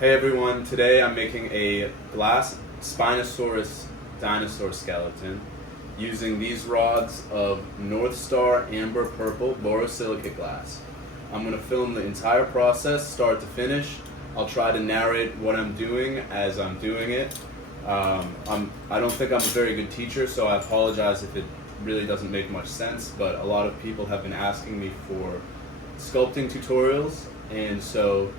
Hey everyone, today I'm making a glass Spinosaurus dinosaur skeleton using these rods of North Star Amber Purple borosilicate glass. I'm going to film the entire process start to finish. I'll try to narrate what I'm doing as I'm doing it. I don't think I'm a very good teacher, so I apologize if it really doesn't make much sense, but a lot of people have been asking me for sculpting tutorials, and so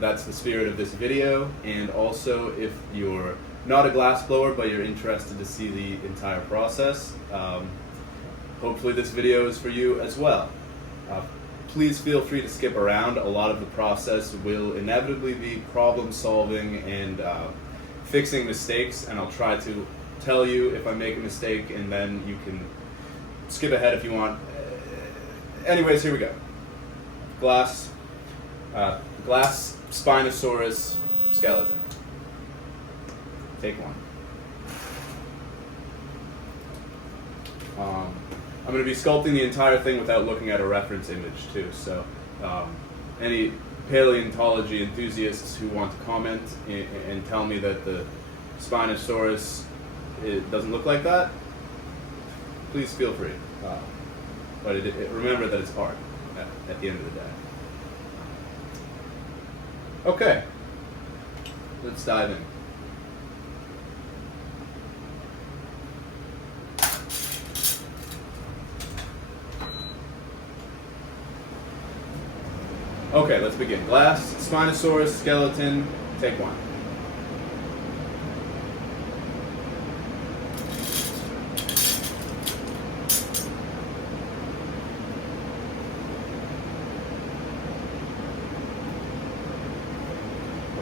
that's the spirit of this video. And also, if you're not a glass blower but you're interested to see the entire process, hopefully this video is for you as well. Please feel free to skip around. A lot of the process will inevitably be problem solving and fixing mistakes, and I'll try to tell you if I make a mistake, and then you can skip ahead if you want. Anyways, here we go. Glass Spinosaurus skeleton. Take one. I'm going to be sculpting the entire thing without looking at a reference image too, so any paleontology enthusiasts who want to comment and tell me that the Spinosaurus doesn't look like that, please feel free. But remember that it's art at the end of the day. Okay, let's dive in. Okay, let's begin. Glass Spinosaurus skeleton, take one.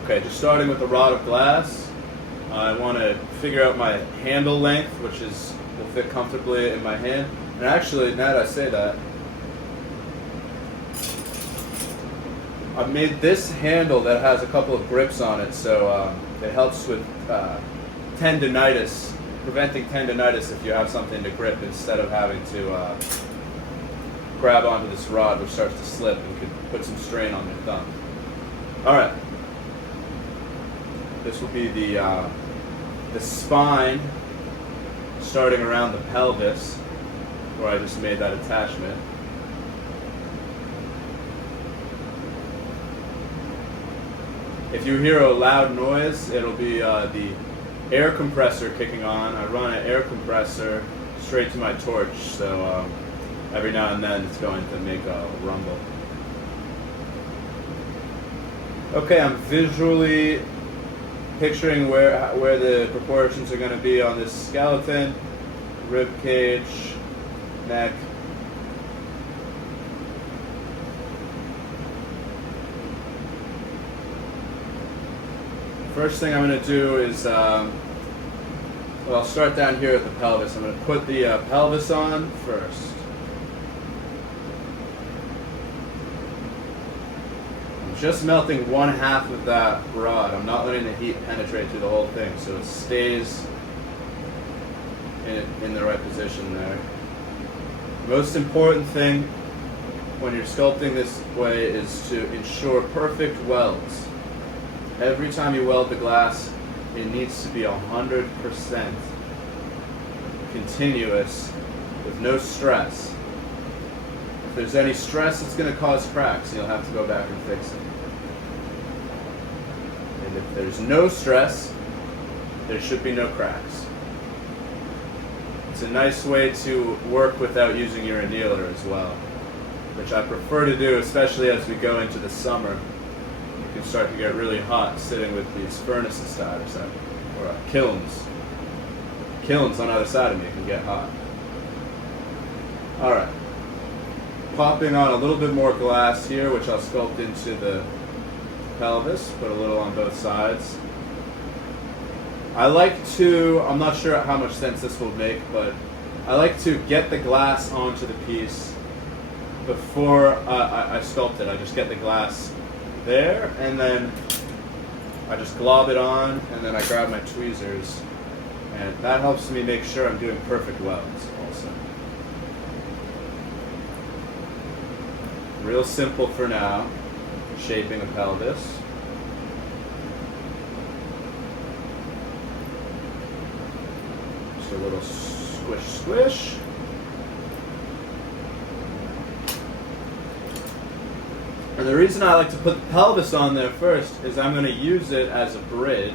Okay, just starting with the rod of glass, I want to figure out my handle length, which will fit comfortably in my hand. And actually, now that I say that, I've made this handle that has a couple of grips on it, so it helps with tendinitis, preventing tendinitis if you have something to grip instead of having to grab onto this rod, which starts to slip and could put some strain on your thumb. All right. This will be the spine starting around the pelvis, where I just made that attachment. If you hear a loud noise, it'll be the air compressor kicking on. I run an air compressor straight to my torch, so every now and then it's going to make a rumble. Okay, I'm visually picturing where the proportions are going to be on this skeleton: rib cage, neck. First thing I'm going to do is, well, I'll start down here at the pelvis. I'm going to put the pelvis on first. I'm just melting 1/2 of that rod. I'm not letting the heat penetrate through the whole thing, so it stays in the right position there. The most important thing when you're sculpting this way is to ensure perfect welds. Every time you weld the glass, it needs to be 100% continuous with no stress. If there's any stress, it's going to cause cracks, and you'll have to go back and fix it. And if there's no stress, there should be no cracks. It's a nice way to work without using your annealer as well, which I prefer to do, especially as we go into the summer. Can start to get really hot sitting with these furnaces side or side, or kilns. Kilns on either side of me can get hot. Alright. Popping on a little bit more glass here, which I'll sculpt into the pelvis, put a little on both sides. I like to, I'm not sure how much sense this will make, but I like to get the glass onto the piece before I sculpt it. I just get the glass there, and then I just glob it on, and then I grab my tweezers, and that helps me make sure I'm doing perfect welds also. Real simple for now, shaping a pelvis. a little squish, squish. And the reason I like to put the pelvis on there first is I'm going to use it as a bridge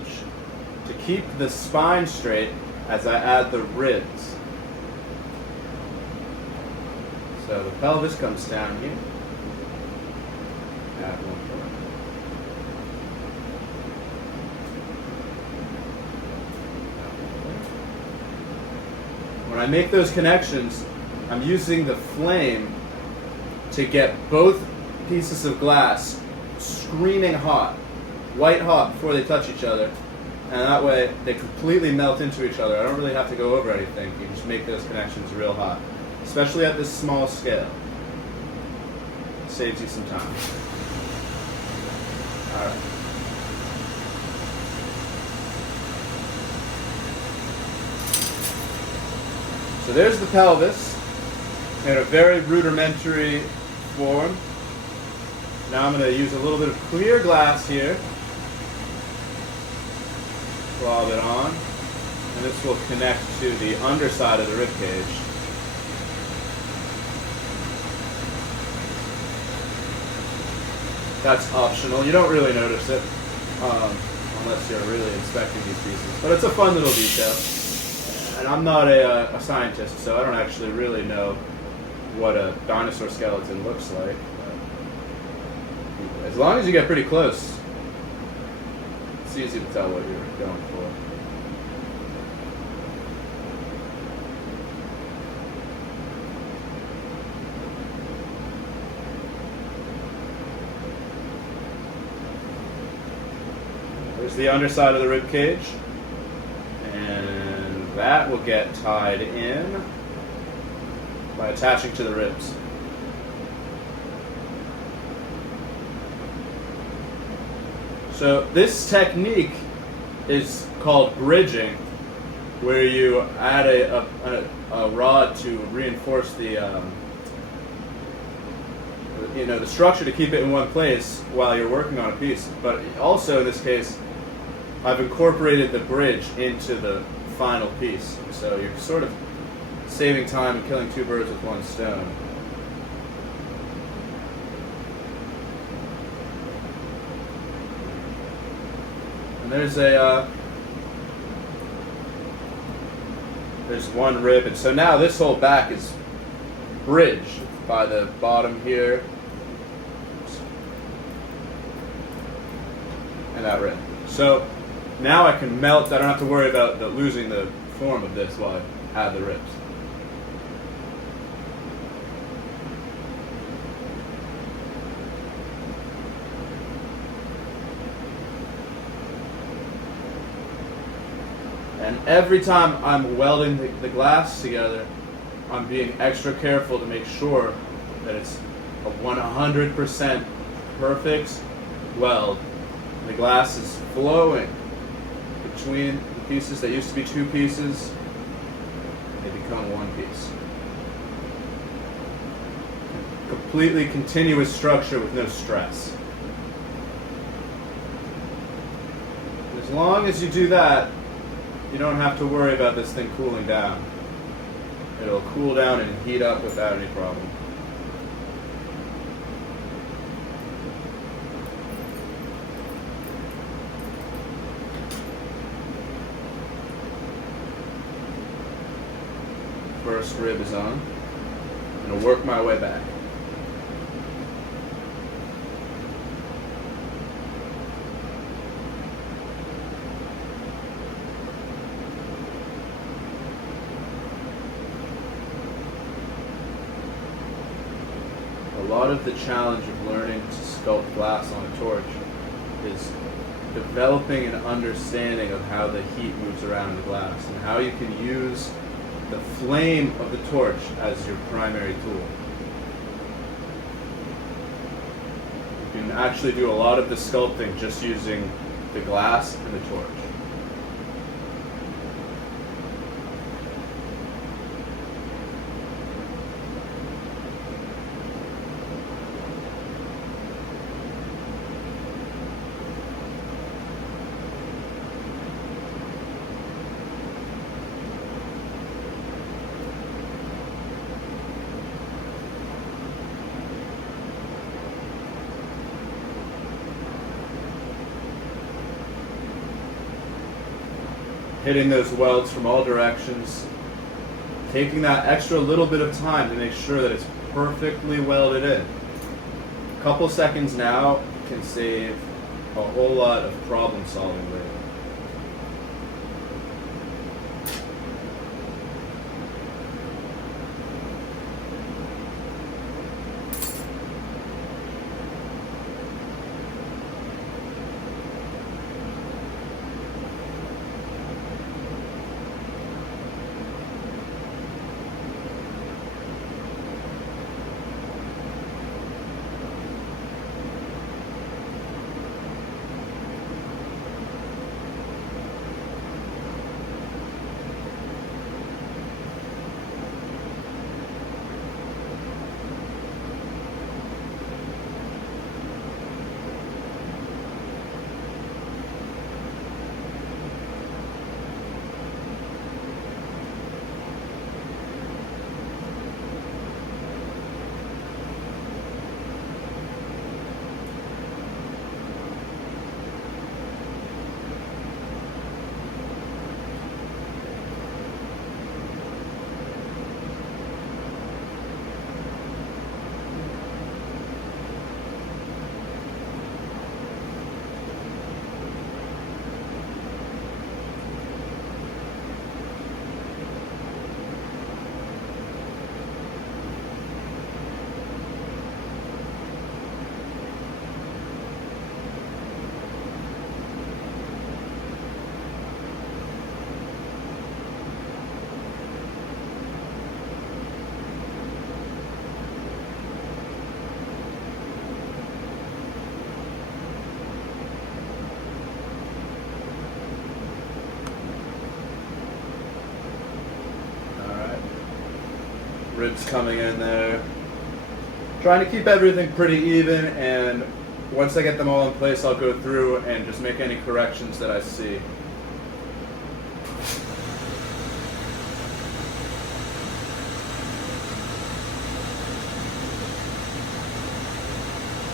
to keep the spine straight as I add the ribs. So the pelvis comes down here. Add one more. When I make those connections, I'm using the flame to get both pieces of glass screaming hot, white hot before they touch each other, and that way they completely melt into each other. I don't really have to go over anything. You just make those connections real hot, especially at this small scale. It saves you some time. All right. So there's the pelvis in a very rudimentary form. Now I'm going to use a little bit of clear glass here. Blob it on. And this will connect to the underside of the rib cage. That's optional. You don't really notice it unless you're really inspecting these pieces. But it's a fun little detail. And I'm not a scientist, so I don't actually really know what a dinosaur skeleton looks like. As long as you get pretty close, it's easy to tell what you're going for. There's the underside of the rib cage, and that will get tied in by attaching to the ribs. So this technique is called bridging, where you add a rod to reinforce the the structure to keep it in one place while you're working on a piece. But also in this case, I've incorporated the bridge into the final piece. So you're sort of saving time and killing two birds with one stone. There's one rib, and so now this whole back is bridged by the bottom here and that rib. So now I can melt. I don't have to worry about losing the form of this while I add the ribs. And every time I'm welding the glass together, I'm being extra careful to make sure that it's a 100% perfect weld. The glass is flowing between the pieces that used to be two pieces. They become one piece. Completely continuous structure with no stress. As long as you do that, you don't have to worry about this thing cooling down. It'll cool down and heat up without any problem. First rib is on. I'm going to work my way back. A lot of the challenge of learning to sculpt glass on a torch is developing an understanding of how the heat moves around the glass and how you can use the flame of the torch as your primary tool. You can actually do a lot of the sculpting just using the glass and the torch. hitting those welds from all directions, taking that extra little bit of time to make sure that it's perfectly welded in. A couple seconds now can save a whole lot of problem solving later. Ribs coming in there. Trying to keep everything pretty even, and once I get them all in place, I'll go through and just make any corrections that I see.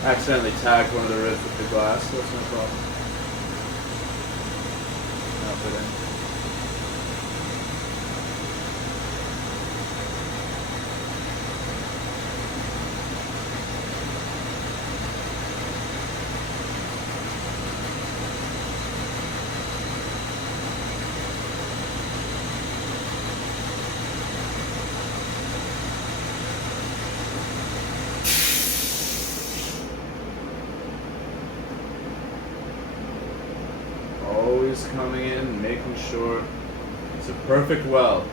Accidentally tagged one of the ribs with the glass, so that's no problem. Now put in. Always coming in and making sure it's a perfect weld.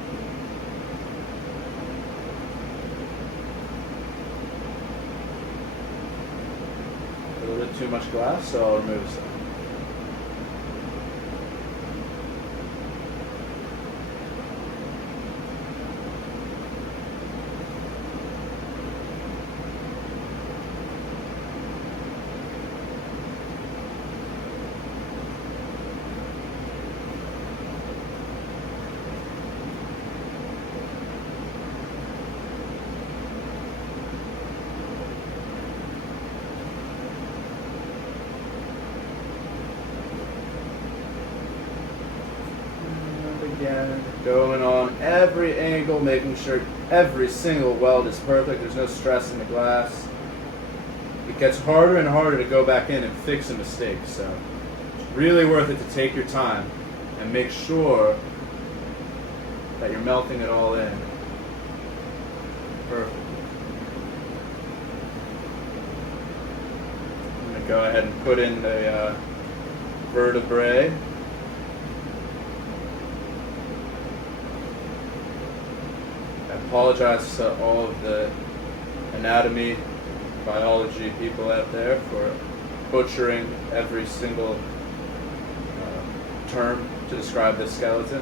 A little bit too much glass, so I'll remove some. Again, going on every angle, making sure every single weld is perfect. There's no stress in the glass. It gets harder and harder to go back in and fix a mistake, so it's really worth it to take your time and make sure that you're melting it all in perfectly. I'm going to go ahead and put in the vertebrae. I apologize to all of the anatomy, biology people out there for butchering every single term to describe this skeleton.